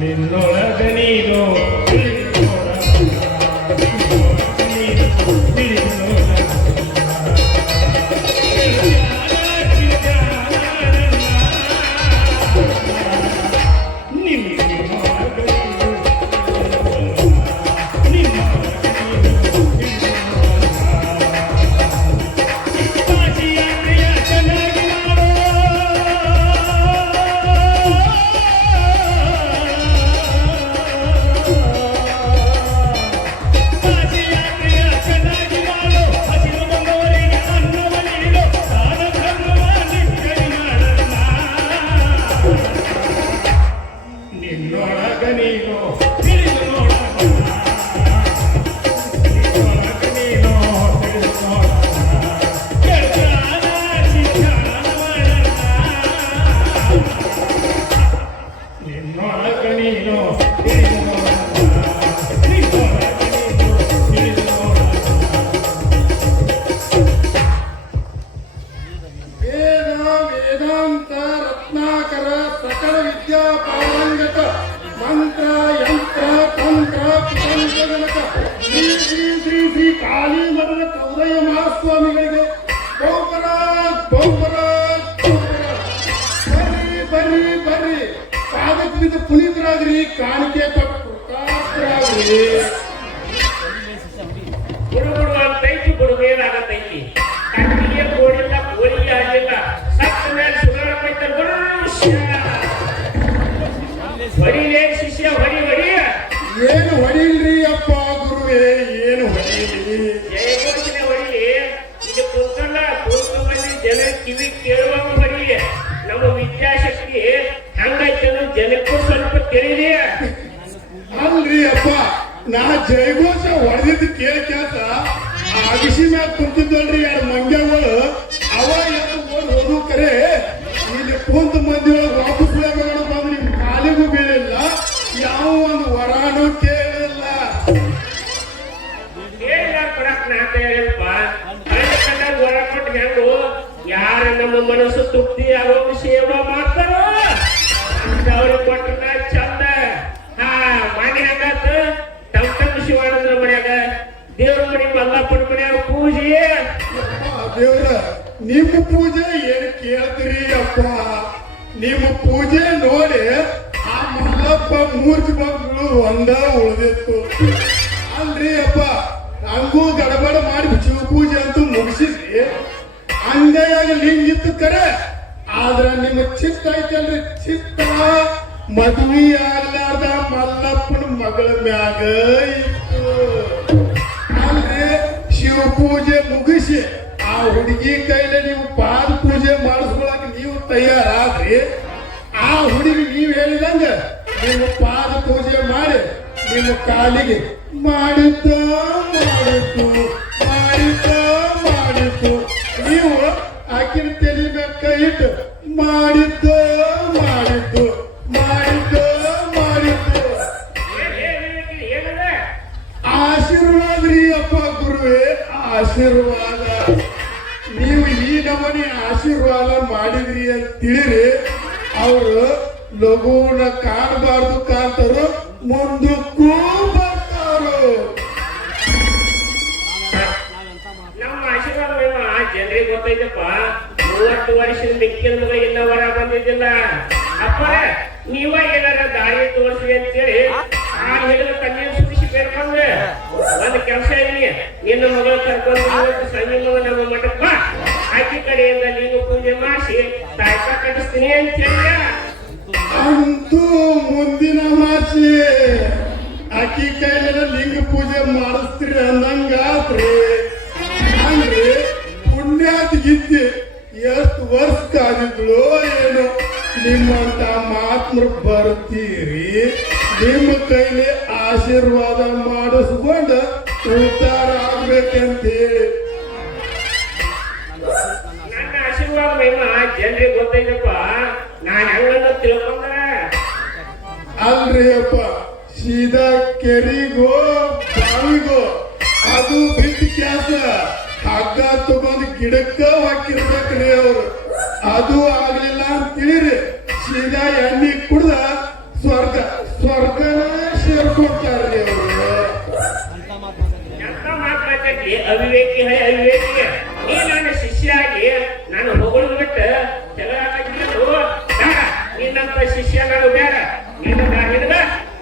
ನಿನ್ನೊಳಗ ನೀನು ಕಾಳಿ ಮಠದ ಕೌದಯ್ಯ ಮಹಾಸ್ವಾಮಿಗಳಿಗೆ ಬರ್ರಿ ಬರ್ರಿ ಪಾದಕ್ಕೆ ಬಿದ್ದು ಪುನೀತರಾಗ್ರಿ ಕಾಣಿಕೆ ಕೃತಾರ್ಥರಾಗ್ರಿ ಗುಡುಗುಡು ಅಂತೈತಿ ಗುಡುಗೇನಾಗತೈತಿ ಕಣ್ಣಿಗೆ ಗೋಡಿಲ್ಲ ಗೋಳಿಗೆ ಆಗಿಲ್ಲ ಸತ್ತ ಮೇಲೆ ಸುಧಾರ ಪೈತಲ್ ಹೊಡಿಲೇ ಶಿಷ್ಯ ಹೊಡಿ ಹೊಡಿ ಏನು ಹೊಡಿಲ್ರಿ ಅಪ್ಪ ಗುರುವೇ ಏನು ಹೊಡಿಲಿ ಜಯಗೋಷನೆ ಹೊಡಿ ಇದು ಕುಂತಲ್ಲ ಕುಂತ ಮಂದಿ ಜನ ಕಿವಿ ಕೇಳುವಂಗ ಹೊಡಿ ನಮ್ಮ ವಿದ್ಯಾಶಕ್ತಿ ಹಂಗೈತೆ ಜನಕ್ಕೂ ಸ್ವಲ್ಪ ತಿಳಿಲಿ ಅಲ್ರಿ ಅಪ್ಪ ನಾ ಜಯಘೋಷ ಹೊಡೆದಿದ್ದು ಕೇಳ್ಕ್ಯಾತ ಅಗಿಸಿ ಮ್ಯಾಗ ಕುಂತಿದ್ದಲ್ರಿ ಎರಡು ಮಂಗ್ಯಗಳು ಅವ ಎದ್ದು ಓಡ್ ಹೋದು ಕರೆ ಇಲ್ಲಿ ಕುಂತ ಮಂದಿ ಒಳಗೆ ವಾಪಸ್ ಬಂದು ನಿಮ್ ಕಾಲಿಗೂ ಬೀಳಿಲ್ಲ ಯಾವ ಒಂದು ವರಾನು ಕೇಳಿಲ್ಲ ಕೊಡಕ್ ನಾತ ಹೇಳಪ್ಪ ಹೊರ ಕೊಟ್ಟು ಹೆಂಗು ಯಾರ ನಮ್ಮ ಮನಸ್ಸು ತೃಪ್ತಿ ಆಗೋ ಸೇವಾ ಮಾಡ್ತಾರೋ ಅವ್ರಿಗೆ ಕೊಟ್ಟ ಚಂದ ಮನೆ ಹಂಗಾತ ತಮ್ಮ ಶಿವಾನಂದ್ರ ಮನ್ಯಾಗ ದೇವ್ರ ಮನೆ ಮಲ್ಲಪ್ಪನ ಮನ್ಯಾಗ ಪೂಜೆ ದೇವ್ರ ನಿಮ್ಮ ಪೂಜೆ ಏನು ಕೇಳ್ತೀರಿ ಅಪ್ಪ ನಿಮ್ಮ ಪೂಜೆ ನೋಡಿ ಆ ಮಲ್ಲಪ್ಪ ಮೂರ್ತಿ ಮಕ್ಕಳು ಒಂದ ಉಳಿದಿತ್ತು ಅಲ್ರಿ ಅಪ್ಪ ಹಂಗೂ ಗಡಬಡ ಮಾಡಿ ಶಿವ ಪೂಜೆ ಅಂತೂ ಮುಗಿಸಿದ್ರಿ ಅಂಗೈಯಾಗ ಲಿಂಗಿತ್ತು ಕರೆ ಆದ್ರ ನಿಮ್ಮ ಚಿತ್ತ ಐತಲ್ರಿ ಚಿತ್ತ ಮದ್ವಿ ಆಗ್ಲಾರ್ದ ಮಲ್ಲಪ್ಪನ ಮಗಳ ಮ್ಯಾಗ ಇತ್ತು ಅಲ್ರಿ ಶಿವ ಪೂಜೆ ಮುಗಿಸಿ ಆ ಹುಡುಗಿ ಕೈಲಿ ನೀವು ಪಾದ ಪೂಜೆ ಮಾಡಿಸ್ಕೊಳಕ್ ನೀವು ತಯಾರಾದ್ರಿ ಆ ಹುಡುಗಿ ನೀವು ಹೇಳಿದಂಗ ನಿಮ್ಮ ಪಾದ ಪೂಜೆ ಮಾಡಿ ನಿಮ್ಮ ಕಾಲಿಗೆ ಮಾಡಿದ್ದ ಮಾಡಿತ್ತು ಮಾಡಿದ್ದ ಮಾಡಿತ್ತು ನೀವು ಆಕಿನ ತಲೆ ಮ್ಯಾಗ ಕೈ ಇಟ್ಟು ಮಾಡಿದ್ದ ಮಾಡಿತ್ತು ಮಾಡಿದ್ದ ಮಾಡಿತ್ತು ಆಶೀರ್ವಾದ ರೀ ಅಪ್ಪ ಗುರುವೇ ಆಶೀರ್ವಾದ ನೀವು ಈ ನಮನಿ ಆಶೀರ್ವಾದ ಮಾಡಿದ್ರಿ ಅಂತ ತಿಳಿರಿ ಅವರು ಲಘುನ ಕಾಣಬಾರ್ದು ಕಾಂತಾರು ಮುಂದಕ್ಕೂ ಬರ್ತಾರು ನಮ್ಮ ಆಶೀರ್ವಾದ ಜನರಿಗೆ ಗೊತ್ತೈತಪ್ಪ 30 ವರ್ಷದ ಮಿಕ್ಕಿನ ಮಗ ಇನ್ನ ಹೊರ ಬಂದಿದ್ದಿಲ್ಲ ಅಪ್ಪ ನೀವ ಏನಾರ ದಾರಿ ತೋರಿಸ್ರಿ ಅಂತೇಳಿ ಆ ಹಿಡಿದ ಕಣ್ಣೀರು ಸುರಿಸಿ ಬೇಡ್ಕೊಂಡ್ರೆ ಒಂದ್ ಕೆಲಸ ಇಲ್ಲಿ ನಿನ್ನ ಮಗಳು ಕರ್ಕೊಂಡು ಸಣ್ಣ ಮಗ ನಮ್ಮ ಮಠಕ್ಕ ಆಕಿ ಕಡೆಯಿಂದ ನೀನು ಪೂಜೆ ಮಾಡಿಸಿ ತಾಯ್ಕ ಕಟ್ಟಿಸ್ತೀನಿ ಅಂತ ಹೇಳ ಅಂತೂ ಮುಂದಿನ ಮಾಸಿ ಆಕಿ ಕೈಲ ಲಿಂಗ ಪೂಜೆ ಮಾಡಿಸ್ತೀರಿ ಅಂದಂಗಾತ್ರಿ ಅಂದ್ರೆ ಪುಣ್ಯಾತ್ ಗಿದ್ದಿ ಎಷ್ಟು ವರ್ಷ ಕಾದಿದ್ಳು ಏನು ನಿಮ್ಮಂತ ಮಹಾತ್ಮರು ಬರ್ತೀರಿ ನಿಮ್ಮ ಕೈಲಿ ಆಶೀರ್ವಾದ ಮಾಡಿಸ್ಕೊಂಡು ಉದ್ಧಾರ ಆಗ್ಬೇಕಂತೇಳಿ ನನ್ನ ಆಶೀರ್ವಾದ ಮಹಿಮ ಜನರಿಗೆ ಗೊತ್ತೈತಪ್ಪ ನಾನ್ ಹೆಂಗಂತ ತಿಳ್ಕೊಂಡ್ರ ಅಲ್ರಿ ಅಪ್ಪ ಸೀದಾ ಕೆರಿಗೋ ಬಾವಿಗೋ ಅದು ಬಿಟ್ಟು ಕ್ಯಾಸ ಹಗ್ಗ ತಗೊಂಡು ಗಿಡಕ್ಕ ಹಾಕಿರ್ಬೇಕ್ರಿ ಅವ್ರು ಅದು ಆಗ್ಲಿಲ್ಲ ಅಂತ ತಿಳಿರಿ ಕುಡ್ದ ಸ್ವರ್ಗನ ಸೇರ್ಕೊಳ್ತಾರ್ರಿ ಅವರು. ಎಂತ ಮಾತು ಮಾತಾಡ್ತಿ ಅವಿವೇಕಿ ಹೈ ಅವಿವೇಕಿ. ನೀ ನನ್ನ ಶಿಷ್ಯ ಆಗಿ ನಾನು ಹೊಗಳು ಬಿಟ್ಟು ತೆಲಗಾಕಿದ್ರು ಬೇಡ. ನಿನ್ನಂತ ಶಿಷ್ಯ ನಾನು ಬೇಡ. ನಿನ್ನ ನಿನಗ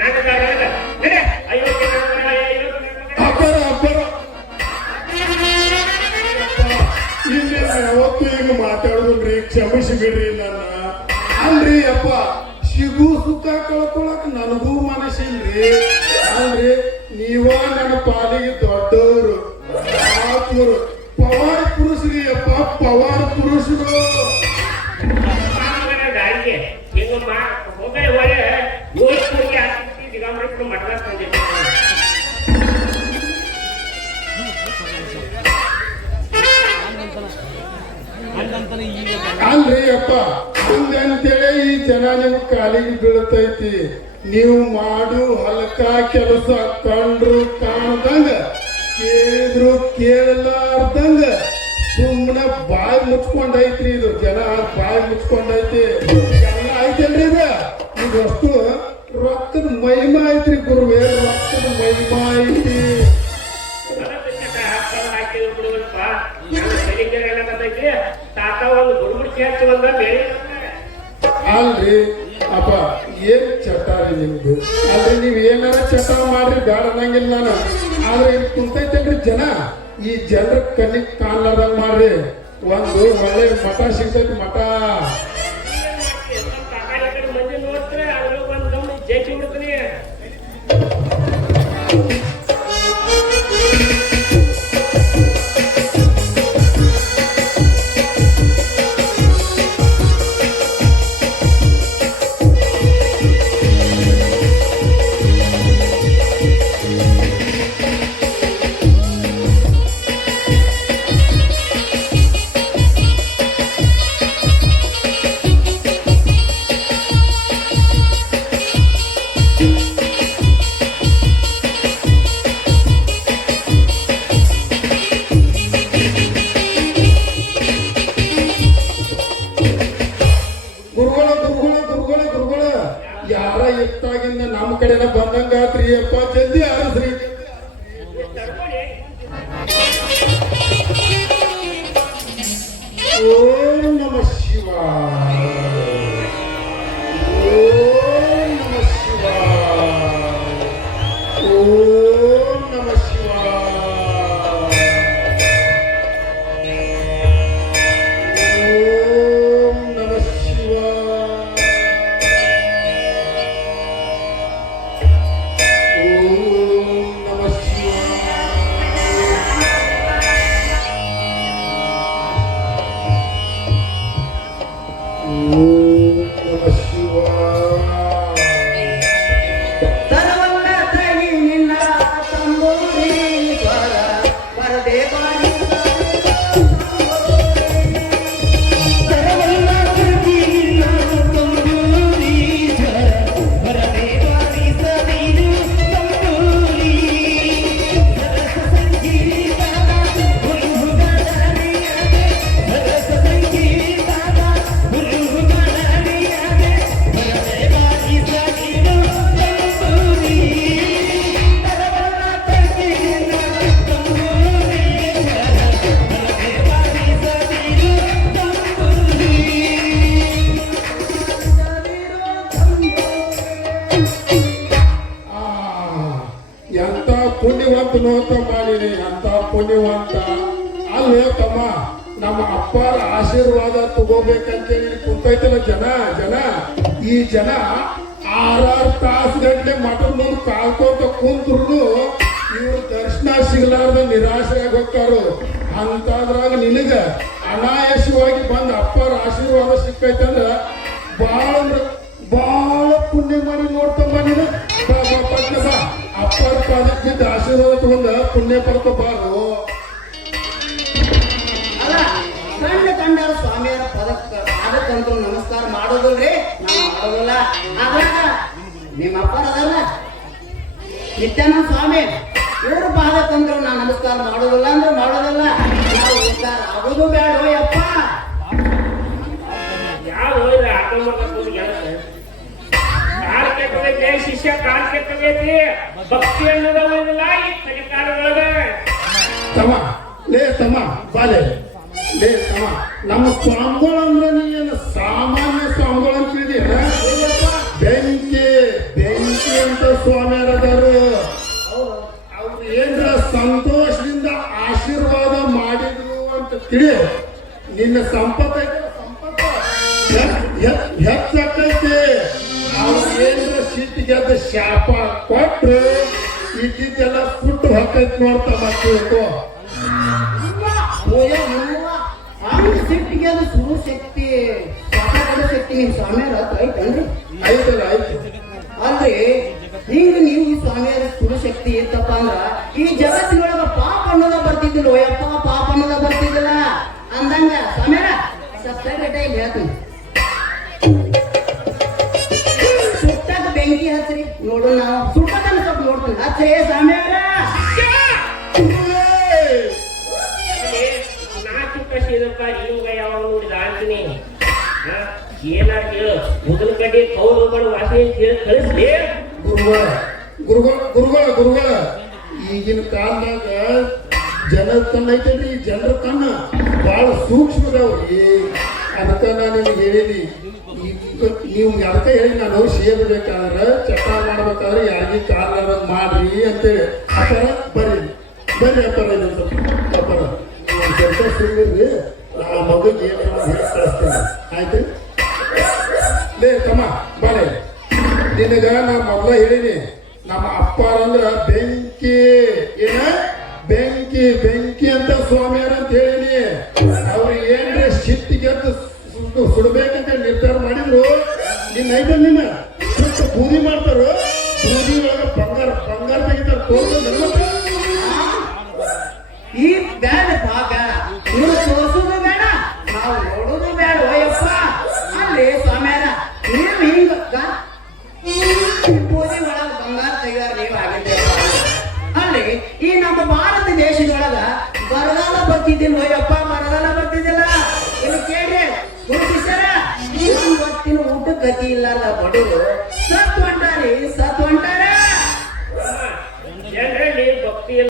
ನನ್ನ ಬೇಡ. ಅಯೋಗ್ಯ ಅಬ್ಬರ ಇಲ್ಲಿ ಯಾವತ್ತು ಈಗ ಮಾತಾಡುದ್ರಿ, ಕ್ಷಮಿಸಿ ಬಿಡ್ರಿ ನನ್ನ. ಅಲ್ರಿ ಅಪ್ಪ, ಸಿಗು ಸುಖ ಕಳ್ಕೊಳಕ್ ನನಗೂ ಮನಸ್ಸಿಲ್ರಿ. ಅಲ್ರಿ ನೀವ ನನ್ನ ಪಾಲಿಗೆ ದೊಡ್ಡವರು, ಆತ್ಮರು, ಪವಾರ ಪುರುಷರಿ ಅಪ್ಪ, ಪವಾರ ಪುರುಷರು. ದಾರಿಗೆ ಹಿಂಗ ಹೋಗ ಹೊರೆ ಗೋಸ್ಕರಿಗೆ ಹಾಕಿ ದಿಗಂಬರಿಟ್ಟು ಮಠದ ತಂದಿದ್ದೆ. ಅಲ್ರಿ ಅಪ್ಪ, ಹಂಗಂತೇಳಿ ಈ ಜನ ನಿಮ್ ಕಾಲಿಗೆ ಬೀಳ್ತೈತಿ. ನೀವು ಮಾಡು ಹಲ್ಕ ಕೆಲಸ ಕಂಡ್ರು ಕಾಣ್ದಂಗ, ಕೇಳಿದ್ರು ಕೇಳಲಾರ್ದಂಗ ಸುಮ್ಮನೆ ಬಾಯಿ ಮುಚ್ಕೊಂಡೈತ್ರಿ. ಇದು ಜನ ಬಾಯಿ ಮುಚ್ಕೊಂಡೈತಿ. ಎಲ್ಲ ಐತಲ್ರಿ ಇದಷ್ಟು ರೊಕ್ಕದ ಮಹಿಮಾ ಐತ್ರಿ ಗುರುವೇ, ರೊಕ್ಕದ ಮಹಿಮಾ ಐತಿ. ತಾತ ಒಂದು ಗುರುಗುಡ್ಕಿ ಹಚ್ಚಿ ಬಂದ ಬೇರೆ ಅಲ್ರಿ ಅಪ್ಪ, ಏನ್ ಚಟ ರೀ ನಿಮ್ದು? ಅಲ್ರಿ ನೀವ್ ಏನಾರ ಚಟ ಮಾಡ್ರಿ, ಬ್ಯಾಡ ಅನ್ನಂಗಿಲ್ಲ ನಾನು. ಆದ್ರೆ ಇಲ್ಲಿ ಕುಂತೈತಲ್ರಿ ಜನ, ಈ ಜನರ ಕಣ್ಣಿಗೆ ಕಾಣ್ಲಾರ್ದಂಗ್ ಮಾಡ್ರಿ. ಒಂದು ಒಳ್ಳೆ ಮಠ ಸಿಗ್ತೈತಿ, ಮಠ. ಮಂದಿ ನೋಡ್ತಾರೆ ಅದ್ರ ಒಂದು ಗಮನ ಜಡ್ಜಿ ಬಿಡ್ತೀನಿ. ಯಾರ ಎತ್ತಾಗಿಂದ ನಮ್ಮ ಕಡೆನ ಬಂದಂಗಾತ್ರಿ ಅಪ್ಪ, ಜಲ್ದಿ ಆರಿಸ್ರಿ. ಓಂ ನಮ ಶಿವಾಯ, ಓಂ ನಮ ಶಿವಾಯ, ಓಂ ನಮ ಶಿವಾಯ, ಓಂ ನಮ ಶಿವಾಯ, ಓಂ ನಮ ಶಿವಾಯ. ತರವಲ್ಲ ತಾಯಿ ನಿನ್ನ ತಂಬೂರಿ ಸ್ವರ ಬರದೆ ಬಾರಿ ತರವಲ್ಲ ತಾಯಿ ನಿನ್ನ ತಂಬೂರಿ ಸ್ವರ ಬರದೆ ಬಾರಿ ಸದೀನು ತಂಬೂರಿ ಸರಸ ಸಂಗೀತದ ಹುರುಹುಗಳರಿಯದೆ ಸರಸ ಸಂಗೀತದ ಹುರುಹುಗಳರಿಯದೆ ಬರದೆ ಬಾರಿ ಸದೀನು ತಂಬೂರಿ ತರವಲ್ಲ ತಾಯಿ ನಿನ್ನ ತಂಬೂರಿ ಸ್ವರ ಬರದೆ ಬಾರಿ ಸದೀನು ತಂಬೂರಿ ಎಂತ ಪುಣ್ಯವಂತ ನೋತ ಮಾಡಿನಿ, ಎಂತ ಪುಣ್ಯವಂತ. ಅಲ್ಲೇ ತಮ್ಮ, ನಮ್ಮ ಅಪ್ಪರ ಆಶೀರ್ವಾದ ತಗೋಬೇಕಂತೇಳಿ ಕುಂತೈತಲ್ಲ ಜನ. ಈ ಜನ 6 ತಾಸು ಗಂಟೆ ಮಠದ ಮುಂದೆ ಕಾಲ್ಕೋತ ಕುಂತ್ರು ಇವ್ರ ದರ್ಶನ ಸಿಗಲಾರ್ದ ನಿರಾಶೆಯಾಗಿ ಹೋಗ್ತಾರು. ಅಂತದ್ರಾಗ ನಿನಗ ಅನಾಯಾಸವಾಗಿ ಬಂದ ಅಪ್ಪರ ಆಶೀರ್ವಾದ ಸಿಕ್ಕೈತಂದ್ರ ಬಾಳ ಪುಣ್ಯ ಮಾಡಿ ನೋಡ್ತಮ್ಮ ನೀನು. ಬಾ ಬಾ ಪಟ್ನ ಬಾ, ಅಪ್ಪರ ಪಾದಕ್ಕೆ ಬಿದ್ದ ಆಶೀರ್ವಾದ ತಗೊಂಡ ಪುಣ್ಯ ಪಡ್ಕೋಬಾರು. ಅಲ್ಲ ಕಂಡ ಸ್ವಾಮಿಯರ ಪಾದಕ್ಕಂತೂ ನಮಸ್ಕಾರ ಮಾಡೋದಿಲ್ರಿ, ನಾವು ಮಾಡೋದಿಲ್ಲ. ಆದ್ರಾಗ ನಿಮ್ಮ ಅಪ್ಪರ ಅದಲ್ಲ ನಿತ್ಯಾನಂದ ಸ್ವಾಮಿ, ಇವ್ರ ಪಾದಕ್ಕಂತೂ ನಾ ನಮಸ್ಕಾರ ಮಾಡೋದಿಲ್ಲ ಅಂದ್ರೆ ಮಾಡೋದಿಲ್ಲ. ನಾವು ಉದ್ಧಾರ ಆಗೋದು ಬೇಡ ಯಪ್ಪ. ಯಾವ ಆಟೋ ಮಾಡ್ಕೊಂಡು ಕೆಟ್ಟದೈತೆ ಶಿಷ್ಯ ಕಾಲ್ ಕೆಟ್ಟದೈತಿ ಭಕ್ತಿ ಅನ್ನೋದಲ್ಲ ಈ ಕಲಿಕಾಲದೊಳಗ ತಮ್ಮ ಲೇ ತಮ್ಮ ಬಾಲೆ ಲೇ ತಮ್ಮ ನಮ್ಮ ಸ್ವಾಮಿಗಳು ಅಂದ್ರೆ ನೀನು ಸಾಮಾನ್ಯ ಸ್ವಾಮಿಗಳು ಅಂತ ಹೇಳಿದೀರ ಬೆಂಕಿ ಬೆಂಕಿ ಅಂತ ಸ್ವಾಮಿಯರದಾರು ಅವ್ರು ಏನ್ರ ಸಂತೋಷದಿಂದ ಆಶೀರ್ವಾದ ಮಾಡಿದ್ರು ಅಂತ ತಿಳಿ ನಿನ್ನ ಸಂಪತ್ತ ಹೆಚ್ಚಾಕೈತಿ ಅವ್ರು ಏನ್ರ ಸಿಟ್ಟಿಗೆದ್ದ ಶಾಪ ಕೊಟ್ಟು ಇದ್ದಿದ್ದೆಲ್ಲ ಸುಟ್ಟು ಹಾಕೈತಿ ನೋಡ್ತಾ ಮಕ್ಕಳು ಸಿಟ್ಟಿಗೆ ಅದು ಸುಡು ಶಕ್ತಿ ಸಾಕಾಗೋ ಶಕ್ತಿ ನಿಮ್ ಸ್ವಾಮಿಯರ ಐತನ್ರಿ ಐತಲ್ಲ ಆಯ್ತು ಅಲ್ರಿ ಹಿಂಗ ನೀವು ಸ್ವಾಮಿಯರ ಸುಡು ಶಕ್ತಿ ಇತ್ತಪ್ಪ ಅಂದ್ರ ಈ ಜಗತ್ತಿನೊಳಗ ಪಾಪ ಅನ್ನೋದ ಬರ್ತಿದ್ದಿಲ್ಲ ಯಪ್ಪ ಪಾಪ ಅನ್ನೋದ ಬರ್ತಿದ್ದಿಲ್ಲ ಅಂದಂಗ ಸ್ವಾಮಿಯರ ಸಪ್ರೇಟ್ ಆಗಿ ಹೇಳ್ತೀನಿ ಸುಟ್ಟಾಗ ಬೆಂಕಿ ಹಚ್ಚ್ರಿ ನೋಡು ನಾವು ಸುಟ್ಟದನ್ನ ಸ್ವಲ್ಪ ನೋಡ್ತೀನಿ ಹಚ್ಚ್ರಿ ಸ್ವಾಮಿಯರ ಇವಾಗ ಯಾವಾಗ ನೋಡಿದ ಆಡ್ತೀನಿ ಏನಾದ್ರು ಮುದಲ ಕಡೆ ಕೌಲು ವಾಸನೆ ಕಳಿಸ್ಲಿ ಗುರುಗಳ ಈಗಿನ ಕಾಲದಾಗ ಜನ ಕಣ್ಣು ಐತಲ್ರಿ ಜನರ ಕಣ್ಣು ಬಹಳ ಸೂಕ್ಷ್ಮದವ್ರಿ ಅದಕ್ಕೆ ನಾನು ನಿಮ್ಗೆ ಹೇಳೀನಿ ನೀವು ಅದಕ್ಕೆ ಹೇಳಿ ನಾನು ಸೇರ್ಬೇಕಾದ್ರೆ ಚಟ ಮಾಡ್ಬೇಕಾದ್ರೆ ಯಾರಿಗೆ ಕಾಲ ಮಾಡ್ರಿ ಅಂತೇಳಿ ಅಪ್ಪಾರ ಬರ್ರಿ ಅಪ್ಪಾರ ಅಪ್ಪಾರ ಸ್ವಲ್ಪ ಸುಳ್ಳಿರ್ರಿ ನಾವು ಮಗುಗೆ ಏನು ಹೇಳಿ ಕಳಿಸ್ತೇನೆ ಆಯ್ತು ಲೇ ತಮ್ಮ ಬಾಳೆ ನಿನಗ ನಾ ಮೊದಲ ಹೇಳಿನಿ ನಮ್ಮ ಅಪ್ಪಾರಂದ್ರ ಬೆಂಕಿ ಏನ ಬೆಂಕಿ ಬೆಂಕಿ ಅಂತ ಸ್ವಾಮಿಯರ ಅಂತ ಹೇಳಿನಿ ಅವ್ರು ಏನ್ರೆ ಸಿಟ್ಟಿಗೆದ್ದು ಸುಡ್ಬೇಕಂತ ನಿರ್ಧಾರ ಮಾಡಿದ್ರು ನಿನ್ನ ಐತೆ ನಿನ್ನ ಸುಟ್ಟು ಬೂದಿ ಮಾಡ್ತಾರು ಬೂದಿ ಒಳಗ ಬಂಗಾರ ತೆಗಿತಾರ ತೋರ್ಸೋದು ಈ ಬ್ಯಾಡ ಭಾಗ ನೀವು ತೋರಿಸೋದು ಬೇಡ ನಾವು ನೋಡೋದು ಬೇಡ ಓಯಪ್ಪ ಅಲ್ಲಿ ಸ್ವಾಮ್ಯಾರ ನೀವು ಹಿಂಗ ಪೂಜೆ ಒಳಗ ಬಂಗಾರ ತೆಗಿದಾರ ನೀವು ಆಗಿದ್ದೇವೆ ಅಲ್ಲಿ ಈ ನಮ್ಮ ಭಾರತ ದೇಶದೊಳಗ ಬರಗಾಲ ಬರ್ತಿದ್ದಿಲ್ಲ ಓಯಪ್ಪ ಬರಗಾಲ ಬರ್ತಿದ್ದಿಲ್ಲ